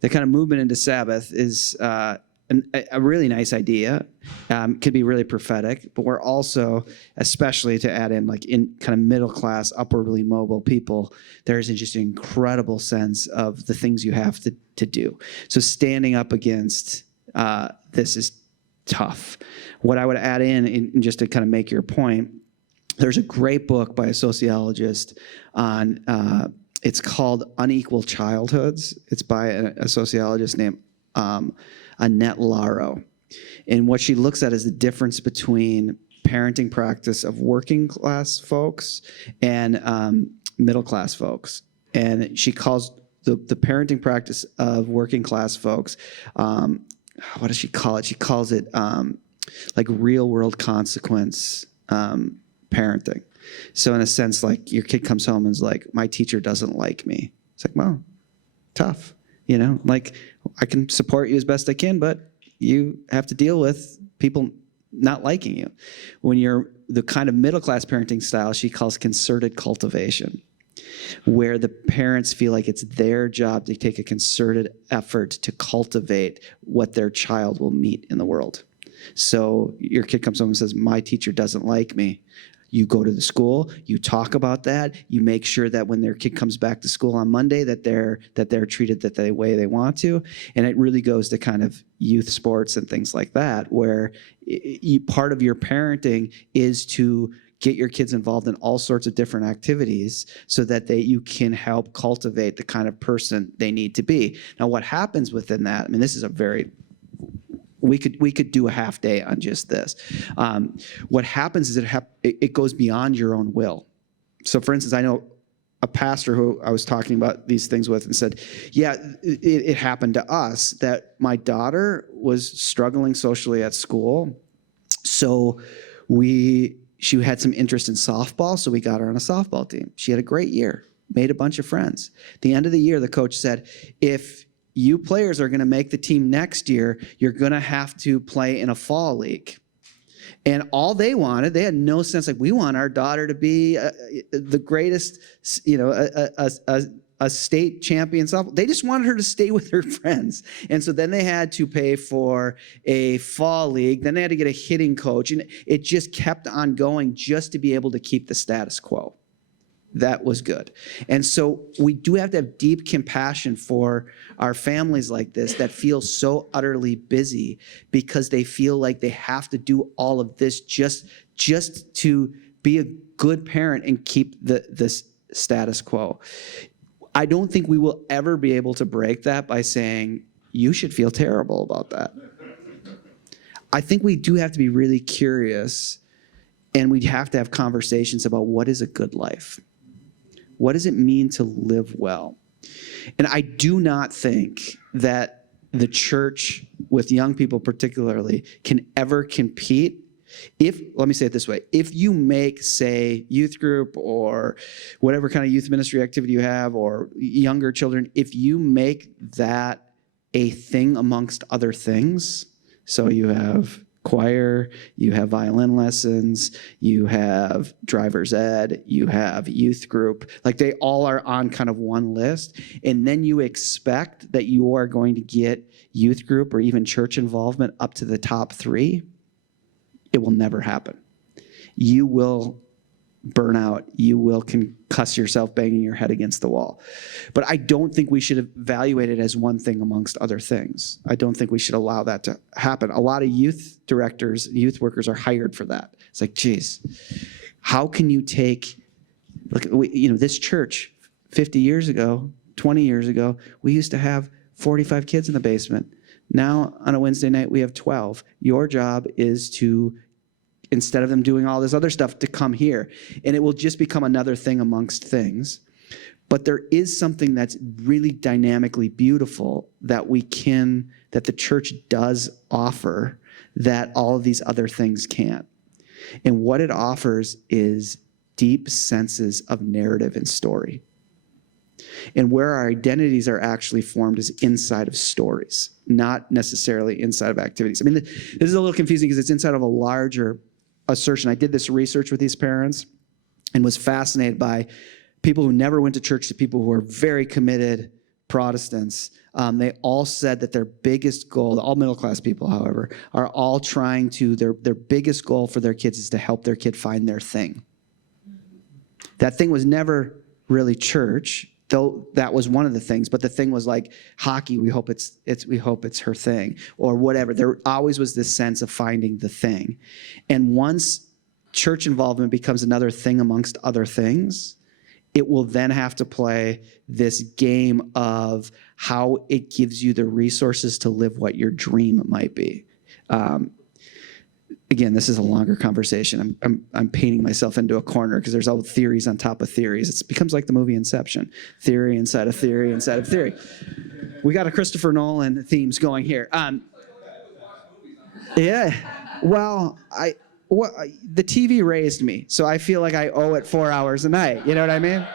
the kind of movement into Sabbath is a really nice idea, could be really prophetic, but we're also, especially to add in like in kind of middle class, upwardly mobile people, there's just an incredible sense of the things you have to do. So standing up against this is tough. What I would add in just to kind of make your point, there's a great book by a sociologist on, it's called Unequal Childhoods. It's by a sociologist named Annette Lauro. And what she looks at is the difference between parenting practice of working class folks and middle class folks. And she calls the parenting practice of working class folks, what does she call it? She calls it like real world consequence parenting. So in a sense, like your kid comes home and is like, my teacher doesn't like me. It's like, well, tough. Like I can support you as best I can, but you have to deal with people not liking you. When you're the kind of middle-class parenting style she calls concerted cultivation, where the parents feel like it's their job to take a concerted effort to cultivate what their child will meet in the world. So your kid comes home and says, my teacher doesn't like me. You go to the school, you talk about that, you make sure that when their kid comes back to school on Monday that they're treated the way they want to. And it really goes to kind of youth sports and things like that, where part of your parenting is to get your kids involved in all sorts of different activities so that you can help cultivate the kind of person they need to be. Now, what happens within that, I mean, this is a very we could do a half day on just this. What happens is it goes beyond your own will. So for instance, I know a pastor who I was talking about these things with and said, yeah, it happened to us that my daughter was struggling socially at school. So she had some interest in softball, so we got her on a softball team. She had a great year, made a bunch of friends. At the end of the year, the coach said, if you players are going to make the team next year, you're going to have to play in a fall league. And all they had no sense, like, we want our daughter to be the greatest, a state champion softball. They just wanted her to stay with her friends. And so then they had to pay for a fall league. Then they had to get a hitting coach. And it just kept on going just to be able to keep the status quo. That was good. And so we do have to have deep compassion for our families like this that feel so utterly busy because they feel like they have to do all of this just to be a good parent and keep this status quo. I don't think we will ever be able to break that by saying, you should feel terrible about that. I think we do have to be really curious, and we have to have conversations about what is a good life. What does it mean to live well? And I do not think that the church, with young people particularly, can ever compete. Let me say it this way, if you make, say, youth group or whatever kind of youth ministry activity you have, or younger children, if you make that a thing amongst other things, so you have choir, you have violin lessons, you have driver's ed, you have youth group, like they all are on kind of one list, and then you expect that you are going to get youth group or even church involvement up to the top 3, it will never happen. You will burn out. You will concuss yourself banging your head against the wall. But I don't think we should evaluate it as one thing amongst other things. I don't think we should allow that to happen. A lot of youth directors, youth workers are hired for that. It's like, geez, how can you this church 50 years ago, 20 years ago, we used to have 45 kids in the basement. Now on a Wednesday night, we have 12. Your job is to, instead of them doing all this other stuff, to come here. And it will just become another thing amongst things. But there is something that's really dynamically beautiful that the church does offer that all of these other things can't. And what it offers is deep senses of narrative and story. And where our identities are actually formed is inside of stories, not necessarily inside of activities. I mean, this is a little confusing because it's inside of a larger assertion. I did this research with these parents and was fascinated by people who never went to church to people who are very committed Protestants, they all said that their biggest goal, all middle class people, however, are all trying to, their biggest goal for their kids is to help their kid find their thing. That thing was never really church, though that was one of the things, but the thing was like hockey, we hope it's her thing, or whatever. There always was this sense of finding the thing. And once church involvement becomes another thing amongst other things, it will then have to play this game of how it gives you the resources to live what your dream might be. Again, this is a longer conversation. I'm painting myself into a corner because there's all theories on top of theories. It becomes like the movie Inception, theory inside of theory inside of theory. We got a Christopher Nolan themes going here. Yeah, well, the TV raised me, so I feel like I owe it 4 hours a night. You know what I mean?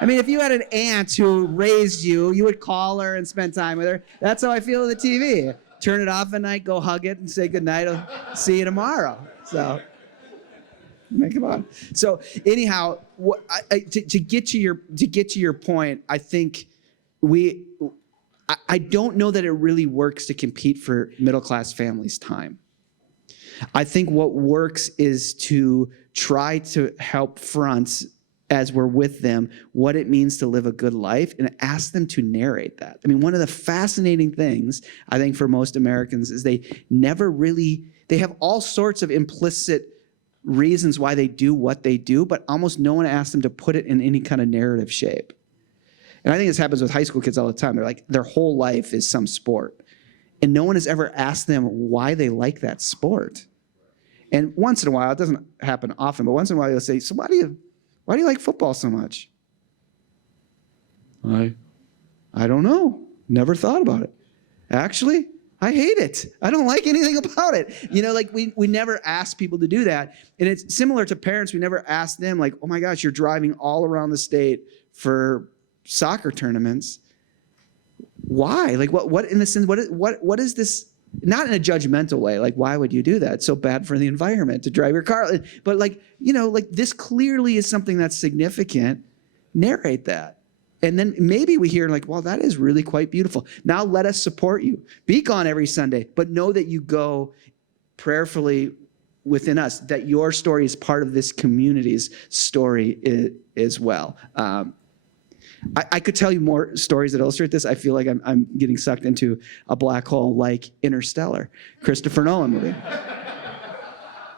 I mean, if you had an aunt who raised you, you would call her and spend time with her. That's how I feel with the TV. Turn it off at night, go hug it, and say goodnight. I'll see you tomorrow. So, make it on. So, anyhow, to get to your point, I think I don't know that it really works to compete for middle class families' time. I think what works is to try to help front, as we're with them, what it means to live a good life and ask them to narrate that. I mean, one of the fascinating things, I think, for most Americans is they have all sorts of implicit reasons why they do what they do, but almost no one asks them to put it in any kind of narrative shape. And I think this happens with high school kids all the time. They're like, their whole life is some sport. And no one has ever asked them why they like that sport. And once in a while, it doesn't happen often, but once in a while they'll say, so why do you like football so much? I don't know. Never thought about it. Actually, I hate it. I don't like anything about it. You know, like we never ask people to do that. And it's similar to parents. We never ask them like, oh my gosh, you're driving all around the state for soccer tournaments. Why? Like what in the sense, what is this? Not in a judgmental way, like, why would you do that? It's so bad for the environment to drive your car. But like, you know, like this clearly is something that's significant. Narrate that. And then maybe we hear like, well, that is really quite beautiful. Now let us support you. Be gone every Sunday, but know that you go prayerfully within us, that your story is part of this community's story as well. I could tell you more stories that illustrate this. I feel like I'm getting sucked into a black hole like Interstellar, Christopher Nolan movie.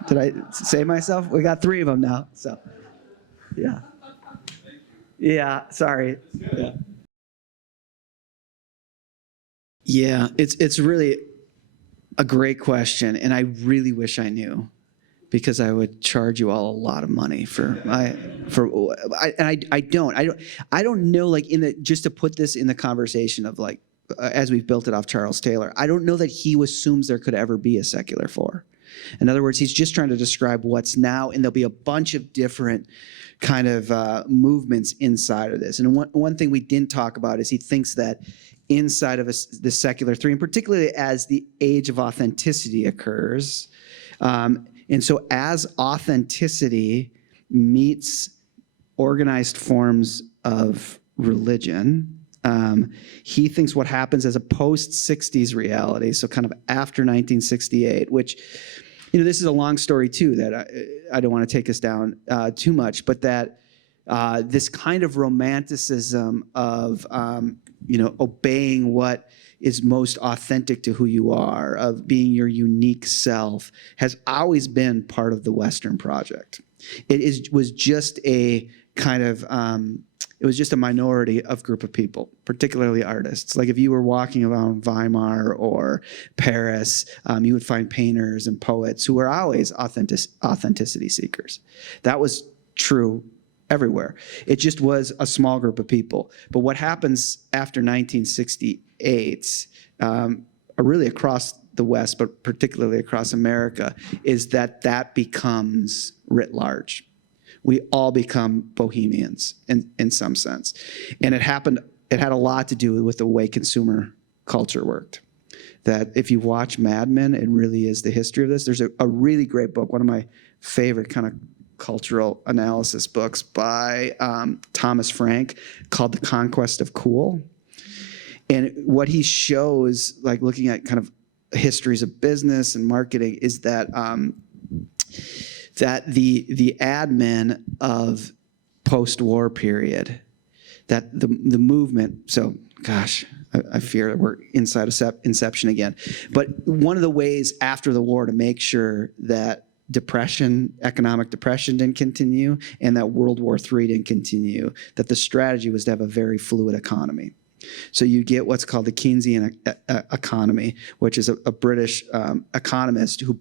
Did I say myself? We got 3 of them now, so yeah. Yeah, sorry. Yeah, it's really a great question, and I really wish I knew, because I would charge you all a lot of money I don't know, like just to put this in the conversation of like, as we've built it off Charles Taylor, I don't know that he assumes there could ever be a secular 4. In other words, he's just trying to describe what's now, and there'll be a bunch of different kind of movements inside of this. And one thing we didn't talk about is he thinks that inside of the secular 3, and particularly as the age of authenticity occurs, and so as authenticity meets organized forms of religion, he thinks what happens as a post-60s reality, so kind of after 1968, which, you know, this is a long story too that I don't want to take us down too much, but that this kind of romanticism of, you know, obeying what is most authentic to who you are, of being your unique self, has always been part of the Western project. Was just a kind of, it was just a minority of group of people, particularly artists. Like if you were walking around Weimar or Paris, you would find painters and poets who were always authenticity seekers. That was true everywhere. It just was a small group of people. But what happens after 1968, really across the West, but particularly across America, is that becomes writ large. We all become bohemians in some sense. And it had a lot to do with the way consumer culture worked. That if you watch Mad Men, it really is the history of this. There's a really great book, one of my favorite kind of cultural analysis books by Thomas Frank, called The Conquest of Cool. And what he shows, like looking at kind of histories of business and marketing, is that that the admin of post-war period, that the movement, so gosh, I fear we're inside of Inception again. But one of the ways after the war to make sure that economic depression didn't continue, and that World War III didn't continue, that the strategy was to have a very fluid economy. So you get what's called the Keynesian economy, which is a British economist who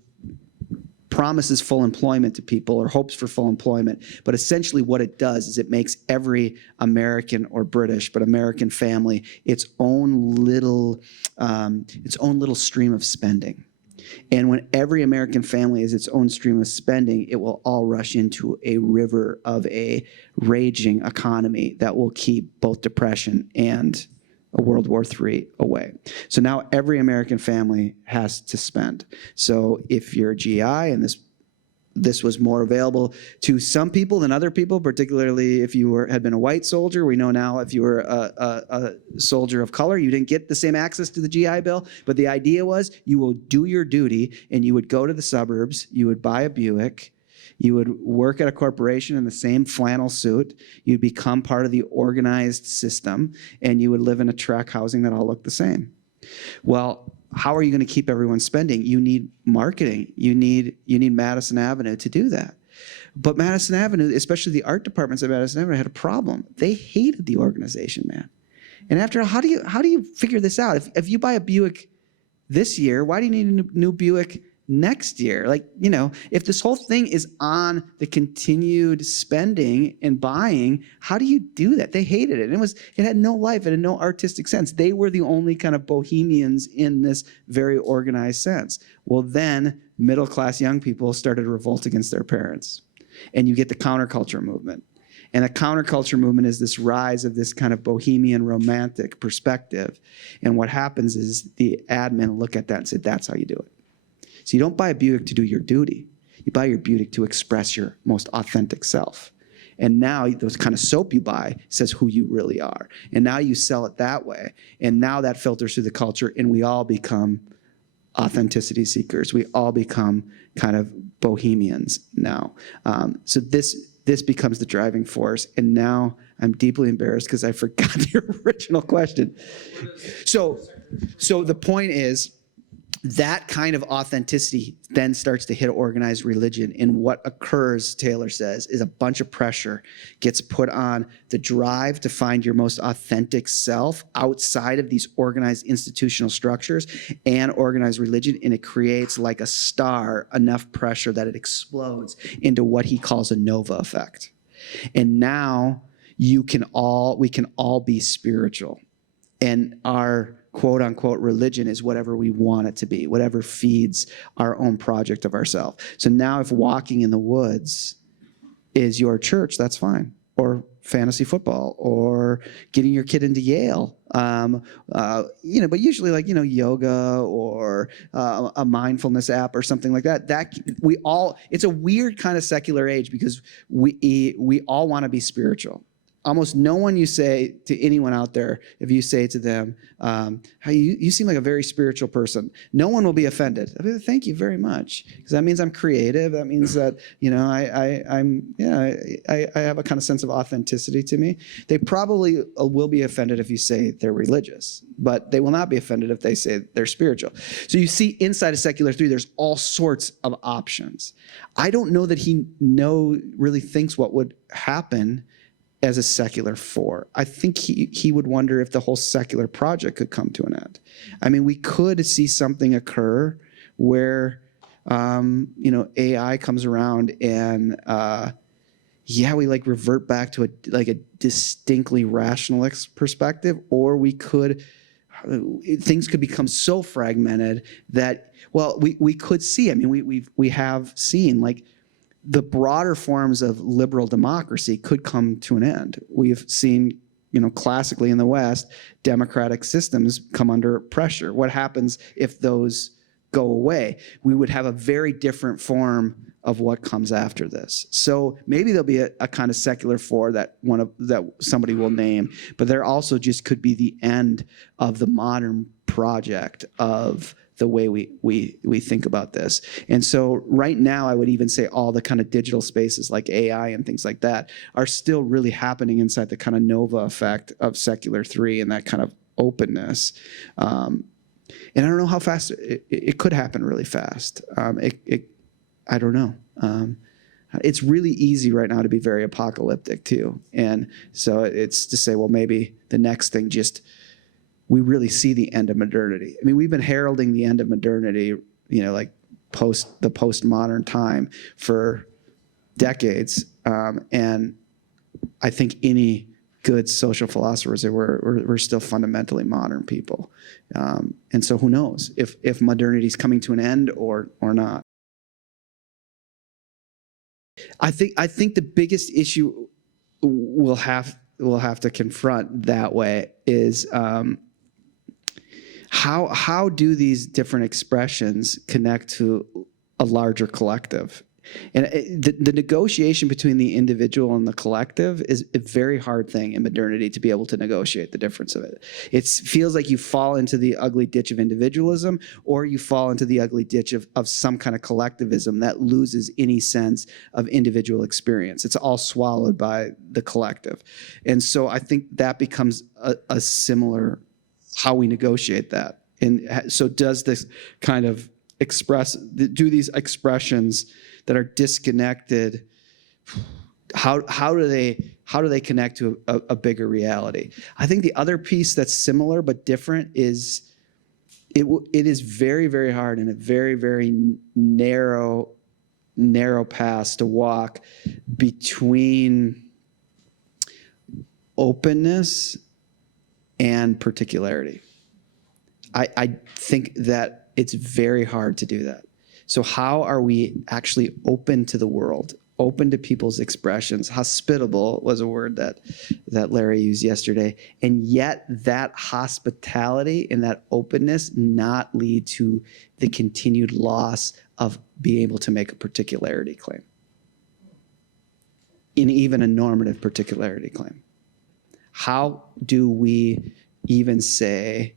promises full employment to people or hopes for full employment. But essentially what it does is it makes every American or British, but American family, its own little stream of spending. And when every American family is its own stream of spending, it will all rush into a river of a raging economy that will keep both depression and a World War III away. So now every American family has to spend. So if you're a GI, and this was more available to some people than other people, particularly if you had been a white soldier. We know now if you were a soldier of color, you didn't get the same access to the GI Bill. But the idea was you will do your duty, and you would go to the suburbs, you would buy a Buick, you would work at a corporation in the same flannel suit, you'd become part of the organized system, and you would live in a tract housing that all looked the same. Well, how are you going to keep everyone spending? You need marketing. You need Madison Avenue to do that. But Madison Avenue, especially the art departments at Madison Avenue, had a problem. They hated the organization, man. And after all, how do you figure this out? If you buy a Buick this year, why do you need a new Buick next year? Like, if this whole thing is on the continued spending and buying, how do you do that? They hated it. It had no life. It had no artistic sense. They were the only kind of bohemians in this very organized sense. Well, then middle-class young people started to revolt against their parents. And you get the counterculture movement. And the counterculture movement is this rise of this kind of bohemian romantic perspective. And what happens is the admin look at that and say, that's how you do it. So you don't buy a Buick to do your duty. You buy your Buick to express your most authentic self. And now those kind of soap you buy says who you really are. And now you sell it that way. And now that filters through the culture, and we all become authenticity seekers. We all become kind of bohemians now. So this becomes the driving force. And now I'm deeply embarrassed because I forgot your original question. So the point is, that kind of authenticity then starts to hit organized religion. And what occurs, Taylor says, is a bunch of pressure gets put on the drive to find your most authentic self outside of these organized institutional structures and organized religion. And it creates, like a star, enough pressure that it explodes into what he calls a Nova effect. And now we can all be spiritual. And our quote unquote religion is whatever we want it to be, whatever feeds our own project of ourselves. So now if walking in the woods is your church, that's fine. Or fantasy football, or getting your kid into Yale, but usually yoga or a mindfulness app or something like that. It's a weird kind of secular age because we all want to be spiritual. Almost no one you say to anyone out there, if you say to them, you seem like a very spiritual person, no one will be offended. I mean, thank you very much, because that means I'm creative. That means that I have a kind of sense of authenticity to me. They probably will be offended if you say they're religious, but they will not be offended if they say they're spiritual. So you see, inside of Secular 3, there's all sorts of options. I don't know that he really thinks what would happen as a Secular 4. I think he would wonder if the whole secular project could come to an end. I mean, we could see something occur where, AI comes around and, we revert back to a distinctly rationalist perspective, or things could become so fragmented that, we could see. I mean, we have seen the broader forms of liberal democracy could come to an end. We've seen, classically in the West, democratic systems come under pressure. What happens if those go away? We would have a very different form of what comes after this. So maybe there'll be a kind of secular four that somebody will name, but there also just could be the end of the modern project of the way we think about this. And so right now, I would even say all the kind of digital spaces like AI and things like that are still really happening inside the kind of Nova effect of secular three and that kind of openness. And I don't know how fast it could happen really fast. I don't know. It's really easy right now to be very apocalyptic too. And so it's to say, well, maybe the next thing we really see the end of modernity. I mean, we've been heralding the end of modernity, like the postmodern time for decades. And I think any good social philosophers that we're still fundamentally modern people. And so who knows if modernity is coming to an end or not. I think the biggest issue we'll have to confront that way is how do these different expressions connect to a larger collective? And the negotiation between the individual and the collective is a very hard thing in modernity to be able to negotiate the difference of it. It feels like you fall into the ugly ditch of individualism, or you fall into the ugly ditch of some kind of collectivism that loses any sense of individual experience. It's all swallowed by the collective. And so I think that becomes a similar how we negotiate that. And so does this kind of do these expressions that are disconnected, how do they connect to a bigger reality? I think the other piece that's similar but different is it is very, very hard and a very, very narrow path to walk between openness and particularity. I think that it's very hard to do that. So how are we actually open to the world, open to people's expressions? Hospitable was a word that Larry used yesterday. And yet that hospitality and that openness not lead to the continued loss of being able to make a particularity claim, in even a normative particularity claim. How do we even say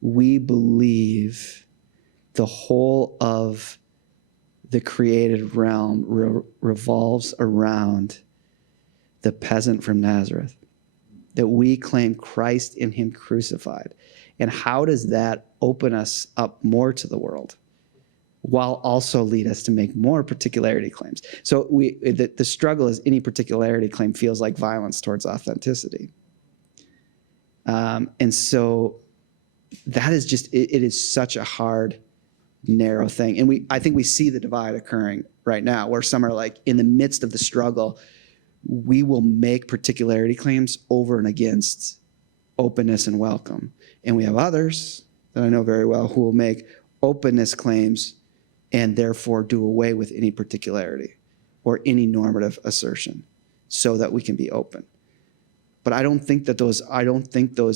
we believe the whole of the created realm revolves around the peasant from Nazareth, that we claim Christ in him crucified? And how does that open us up more to the world while also lead us to make more particularity claims? So the struggle is any particularity claim feels like violence towards authenticity. And so that is just, it is such a hard, narrow thing. And I think we see the divide occurring right now, where some are like, in the midst of the struggle, we will make particularity claims over and against openness and welcome. And we have others that I know very well who will make openness claims and therefore do away with any particularity or any normative assertion so that we can be open. But I don't think those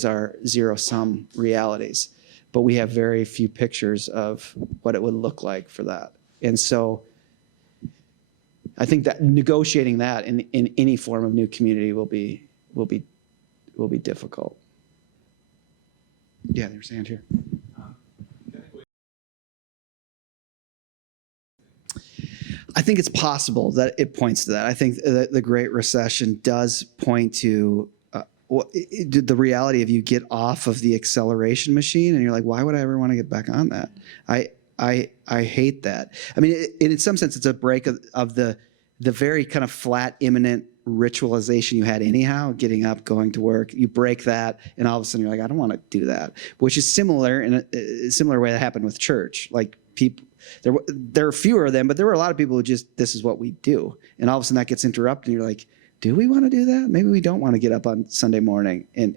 are zero-sum realities. But we have very few pictures of what it would look like for that. And so I think that negotiating that in any form of new community will be difficult. Yeah, there's a hand here. I think it's possible that it points to that. I think that the Great Recession does point to the reality of you get off of the acceleration machine and you're like, why would I ever want to get back on that? I hate that. I mean, in some sense, it's a break of the very kind of flat, imminent ritualization you had anyhow, getting up, going to work. You break that, and all of a sudden you're like, I don't want to do that, which is similar in a similar way that happened with church. Like people, there are fewer of them, but there were a lot of people who just, this is what we do. And all of a sudden that gets interrupted, and you're like, do we want to do that? Maybe we don't want to get up on Sunday morning and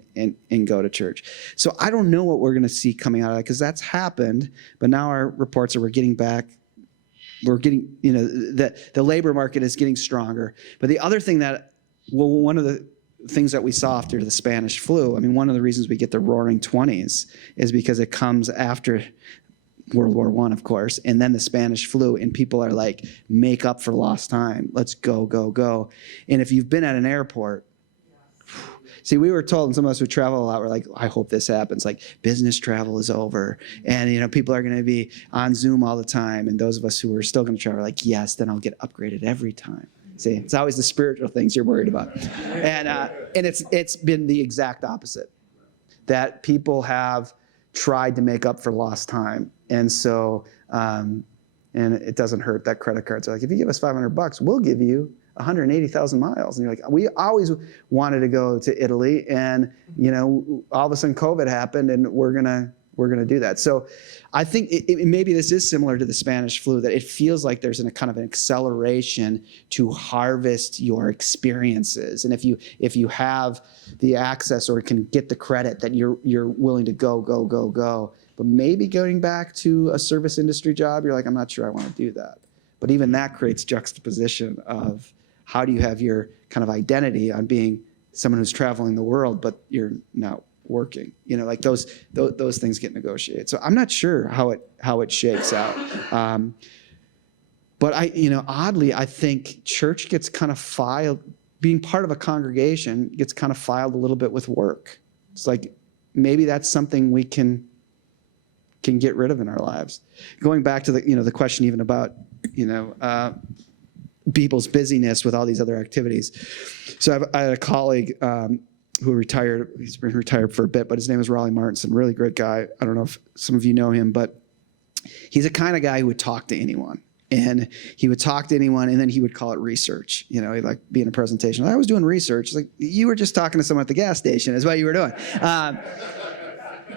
go to church. So I don't know what we're going to see coming out of that, because that's happened. But now our reports are we're getting, the labor market is getting stronger. But the other thing one of the things that we saw after the Spanish flu, I mean, one of the reasons we get the roaring 20s is because it comes after World War I, of course, and then the Spanish flu, and people are like, make up for lost time. Let's go, go, go. And if you've been at an airport, see, we were told, and some of us who travel a lot were like, I hope this happens. Like, business travel is over, and people are going to be on Zoom all the time. And those of us who are still going to travel are like, yes, then I'll get upgraded every time. See, it's always the spiritual things you're worried about, and it's been the exact opposite. That people have tried to make up for lost time, and so and it doesn't hurt that credit cards are like, if you give us $500, we'll give you 180,000 miles. And you're like, we always wanted to go to Italy, and all of a sudden COVID happened, and we're gonna do that. So I think maybe this is similar to the Spanish flu, that it feels like there's a kind of an acceleration to harvest your experiences. And if you have the access or can get the credit, that you're willing to go, go, go, go. But maybe going back to a service industry job, you're like, I'm not sure I want to do that. But even that creates juxtaposition of how do you have your kind of identity on being someone who's traveling the world, but you're not working. Like those things get negotiated. So I'm not sure how it shakes out. But oddly, I think church gets kind of filed, being part of a congregation gets kind of filed a little bit with work. It's like maybe that's something we can get rid of in our lives. Going back to the question even about people's busyness with all these other activities. So I had a colleague who retired. He's been retired for a bit, but his name is Raleigh Martinson. Really great guy. I don't know if some of you know him, but he's the kind of guy who would talk to anyone. And he would talk to anyone, and then he would call it research. He'd like be in a presentation. I was doing research. It's like, you were just talking to someone at the gas station is what you were doing.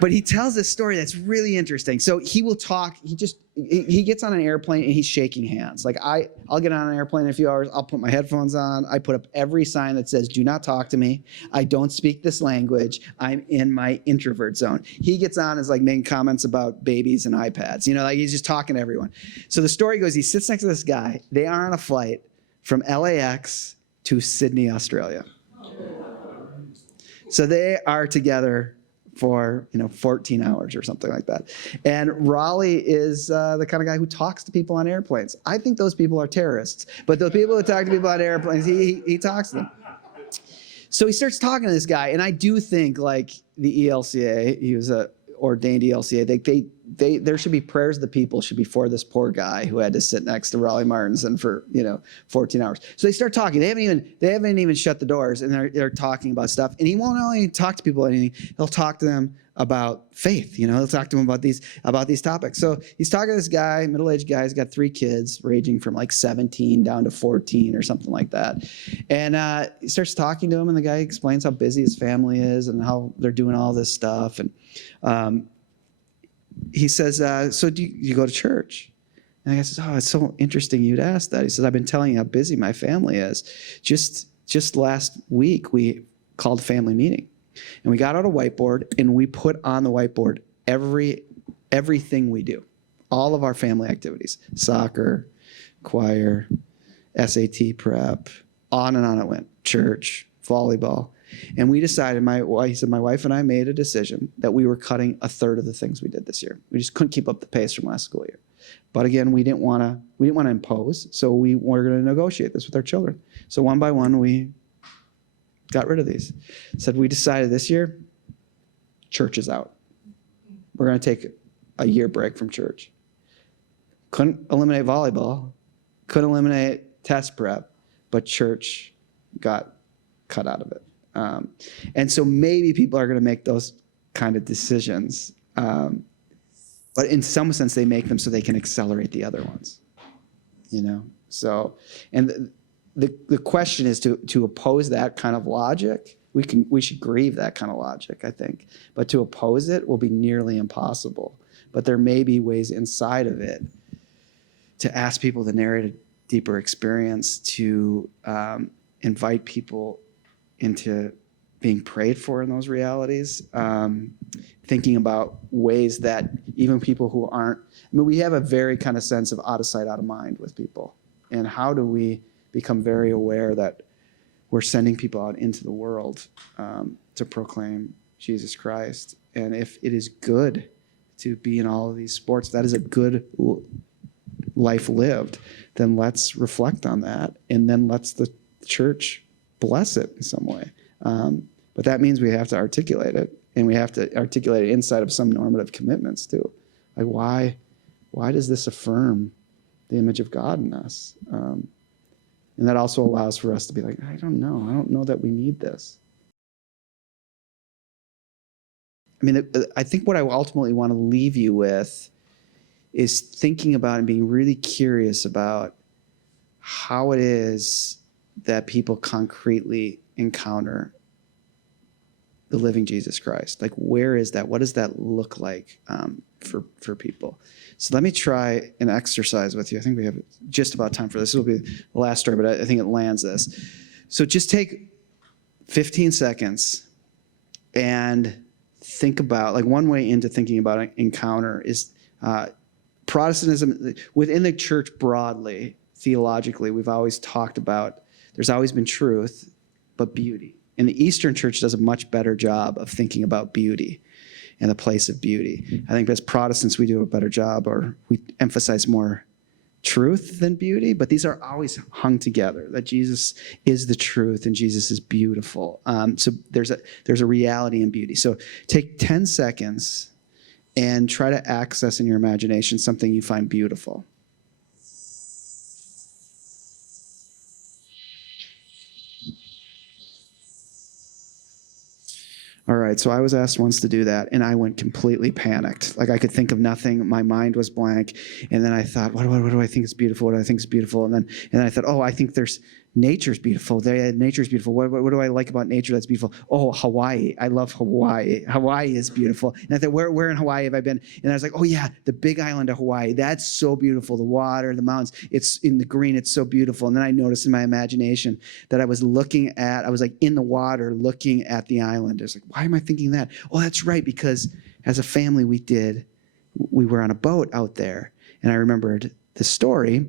But he tells this story that's really interesting. So he will talk, he gets on an airplane and he's shaking hands. Like I'll get on an airplane in a few hours, I'll put my headphones on, I put up every sign that says, do not talk to me. I don't speak this language. I'm in my introvert zone. He gets on, is like making comments about babies and iPads. Like he's just talking to everyone. So the story goes, he sits next to this guy. They are on a flight from LAX to Sydney, Australia. So they are together for 14 hours or something like that. And Raleigh is the kind of guy who talks to people on airplanes. I think those people are terrorists, but those people who talk to people on airplanes, he talks to them. So he starts talking to this guy, and I do think like the ELCA, he was a ordained ELCA, there should be prayers of the people should be for this poor guy who had to sit next to Raleigh Martinson for 14 hours. So they start talking. They haven't even shut the doors, and they're talking about stuff. And he won't only talk to people about anything. He'll talk to them about faith. He'll talk to them about these topics. So he's talking to this guy, middle-aged guy. He's got 3 kids, ranging from like 17 down to 14 or something like that. And he starts talking to him, and the guy explains how busy his family is and how they're doing all this stuff. And he says, so do you go to church? And the guy says, oh, it's so interesting you'd ask that. He says, I've been telling you how busy my family is. Just last week, we called a family meeting. And we got out a whiteboard, and we put on the whiteboard everything we do, all of our family activities, soccer, choir, SAT prep, on and on it went, church, volleyball. And we decided, my wife and I made a decision that we were cutting a third of the things we did this year. We just couldn't keep up the pace from last school year. But again, we didn't want to impose, so we were going to negotiate this with our children. So one by one, we got rid of these. Said we decided this year, church is out. We're going to take a year break from church. Couldn't eliminate volleyball, couldn't eliminate test prep, but church got cut out of it. And so maybe people are going to make those kind of decisions. But in some sense, they make them so they can accelerate the other ones. So, and the question is to oppose that kind of logic. We should grieve that kind of logic, I think. But to oppose it will be nearly impossible. But there may be ways inside of it to ask people to narrate a deeper experience, to invite people into being prayed for in those realities, thinking about ways that even people who aren't, we have a very kind of sense of out of sight, out of mind with people. And how do we become very aware that we're sending people out into the world to proclaim Jesus Christ? And if it is good to be in all of these sports. That is a good life lived. Then let's reflect on that, and then let's the church bless it in some way. But that means we have to articulate it, and we have to articulate it inside of some normative commitments too. Like why does this affirm the image of God in us? And that also allows for us to be like, I don't know that we need this. I mean, I think what I ultimately want to leave you with is thinking about and being really curious about how it is that people concretely encounter the living Jesus Christ. Like, where is that? What does that look like for people? So let me try an exercise with you. I think we have just about time for this. This will be the last story, but I think it lands this. So just take 15 seconds and think about, like, one way into thinking about an encounter is Protestantism within the church broadly, theologically. We've always talked about there's always been truth, but beauty. And the Eastern Church does a much better job of thinking about beauty and the place of beauty. I think as Protestants, we do a better job, or we emphasize more truth than beauty, but these are always hung together, that Jesus is the truth and Jesus is beautiful. So there's a reality in beauty. So take 10 seconds and try to access in your imagination something you find beautiful. All right, so I was asked once to do that, and I went completely panicked. Like, I could think of nothing. My mind was blank. And then I thought, what do I think is beautiful? What do I think is beautiful? And then I thought, I think nature's beautiful. Nature's beautiful. What do I like about nature that's beautiful? Oh, Hawaii. I love Hawaii. Hawaii is beautiful. And I thought, where in Hawaii have I been? And I was like, oh yeah, the big island of Hawaii. That's so beautiful. The water, the mountains, it's in the green. It's so beautiful. And then I noticed in my imagination that I was like in the water looking at the island. I was like, why am I thinking that? Oh, that's right. Because as a family, we were on a boat out there. And I remembered the story,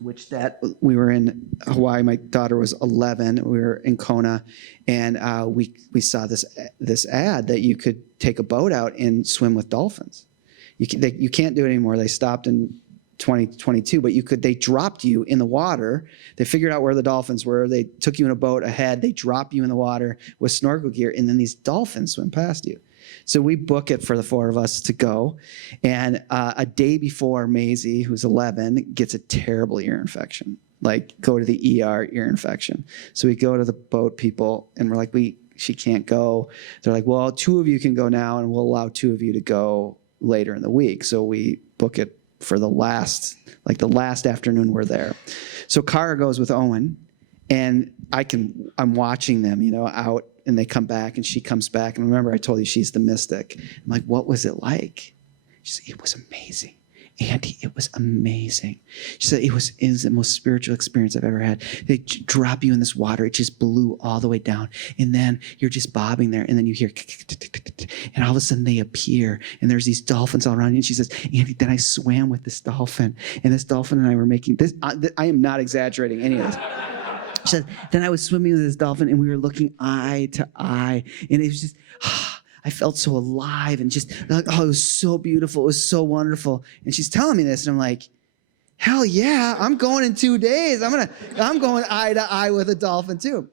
which that we were in Hawaii. My daughter was 11. We were in Kona, and we saw this ad that you could take a boat out and swim with dolphins. You can't do it anymore. They stopped in 2022, but they dropped you in the water. They figured out where the dolphins were. They took you in a boat ahead. They drop you in the water with snorkel gear, and then these dolphins swim past you. So we book it for the four of us to go. And a day before, Maisie, who's 11, gets a terrible ear infection. Like, go to the ER, ear infection. So we go to the boat people, and we're like, she can't go. They're like, well, 2 of you can go now, and we'll allow 2 of you to go later in the week. So we book it for the last afternoon we're there. So Kara goes with Owen, and I'm watching them, out, and they come back, and she comes back. And remember, I told you she's the mystic. I'm like, what was it like? She said, it was amazing. Andy, it was amazing. She said, it was the most spiritual experience I've ever had. They drop you in this water. It just blew all the way down. And then you're just bobbing there. And then you hear, and all of a sudden they appear. And there's these dolphins all around you. And she says, Andy, then I swam with this dolphin. And this dolphin and I were making this. I am not exaggerating any of this. She said, then I was swimming with this dolphin, and we were looking eye to eye. And it was just, I felt so alive, and just, like, it was so beautiful. It was so wonderful. And she's telling me this, and I'm like, hell yeah, I'm going in 2 days. I'm going eye to eye with a dolphin too.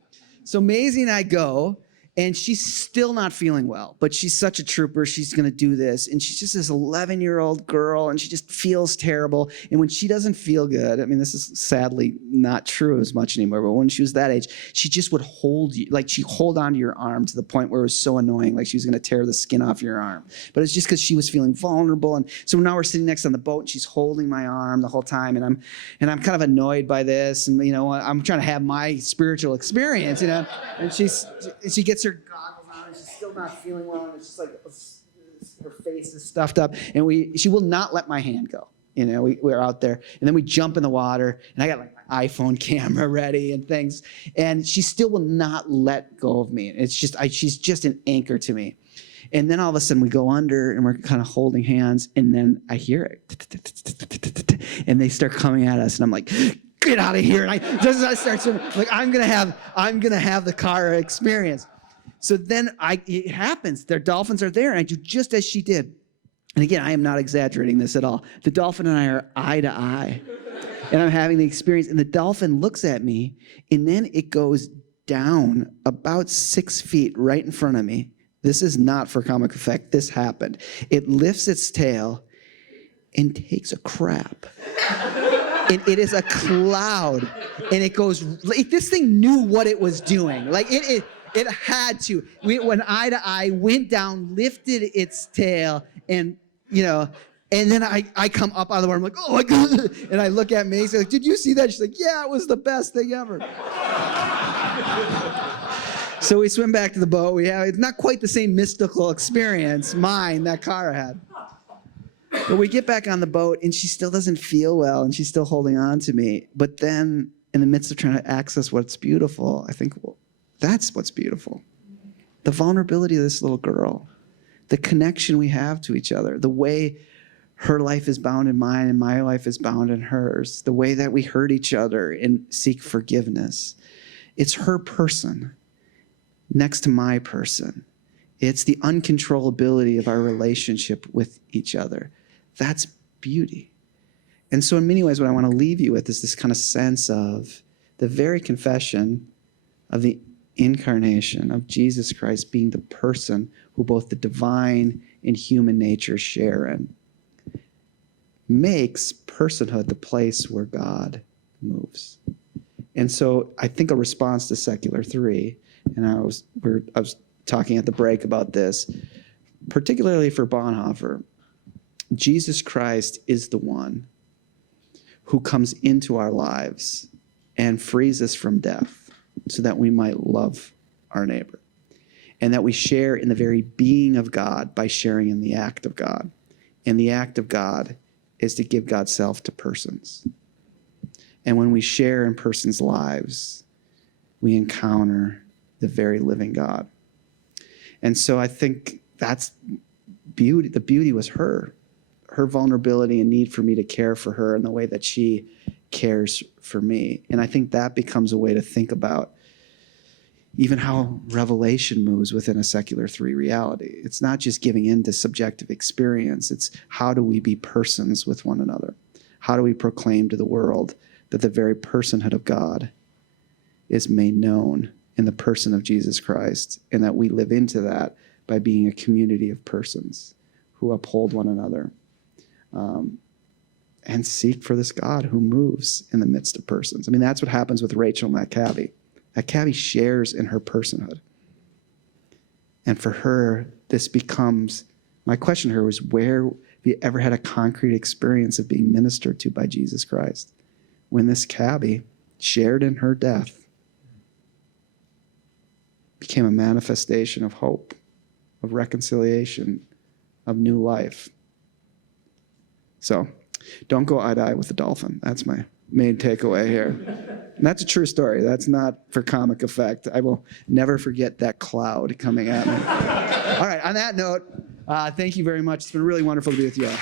So Maisie and I go, and she's still not feeling well, but she's such a trooper. She's going to do this. And she's just this 11-year-old girl, and she just feels terrible. And when she doesn't feel good, I mean, this is sadly not true as much anymore, but when she was that age, she just would hold you, like she'd hold onto your arm to the point where it was so annoying, like she was going to tear the skin off your arm. But it's just because she was feeling vulnerable. And so now we're sitting next on the boat, and she's holding my arm the whole time. And I'm kind of annoyed by this. And, I'm trying to have my spiritual experience, and she gets her goggles on, and she's still not feeling well, and it's just like her face is stuffed up, and she will not let my hand go. We're out there, and then we jump in the water, and I got like my iPhone camera ready and things, and she still will not let go of me. It's just she's just an anchor to me. And then all of a sudden we go under, and we're kind of holding hands, and then I hear it, and they start coming at us, and I'm like, get out of here. And I start swimming. Like, I'm gonna have the Kara experience. So then it happens. Their dolphins are there, and I do just as she did. And again, I am not exaggerating this at all. The dolphin and I are eye to eye. And I'm having the experience. And the dolphin looks at me, and then it goes down about 6 feet right in front of me. This is not for comic effect. This happened. It lifts its tail and takes a crap. And it is a cloud. And it goes, this thing knew what it was doing. Like it had to. We went eye to eye, went down, lifted its tail, and and then I come up out of the water. I'm like, oh my God. And I look at Macy, like, did you see that? She's like, yeah, it was the best thing ever. So we swim back to the boat. It's not quite the same mystical experience, that Cara had. But we get back on the boat, and she still doesn't feel well, and she's still holding on to me. But then, in the midst of trying to access what's beautiful, I think, well, that's what's beautiful. The vulnerability of this little girl, the connection we have to each other, the way her life is bound in mine and my life is bound in hers, the way that we hurt each other and seek forgiveness. It's her person next to my person. It's the uncontrollability of our relationship with each other. That's beauty. And so in many ways, what I want to leave you with is this kind of sense of the very confession of the incarnation of Jesus Christ being the person who both the divine and human nature share in, makes personhood the place where God moves. And so I think a response to Secular 3, and I was talking at the break about this, particularly for Bonhoeffer, Jesus Christ is the one who comes into our lives and frees us from death so that we might love our neighbor, and that we share in the very being of God by sharing in the act of God. And the act of God is to give God's self to persons. And when we share in persons' lives, we encounter the very living God. And so I think that's beauty. The beauty was her vulnerability and need for me to care for her in the way that she cares for me. And I think that becomes a way to think about even how revelation moves within a Secular 3 reality. It's not just giving in to subjective experience. It's how do we be persons with one another? How do we proclaim to the world that the very personhood of God is made known in the person of Jesus Christ, and that we live into that by being a community of persons who uphold one another and seek for this God who moves in the midst of persons. I mean, that's what happens with Rachel and that cabbie. That cabbie shares in her personhood. And for her, this becomes, my question to her was, where have you ever had a concrete experience of being ministered to by Jesus Christ? When this cabbie shared in her death, became a manifestation of hope, of reconciliation, of new life. So don't go eye to eye with the dolphin. That's my main takeaway here. And that's a true story. That's not for comic effect. I will never forget that cloud coming at me. All right, on that note, thank you very much. It's been really wonderful to be with you all.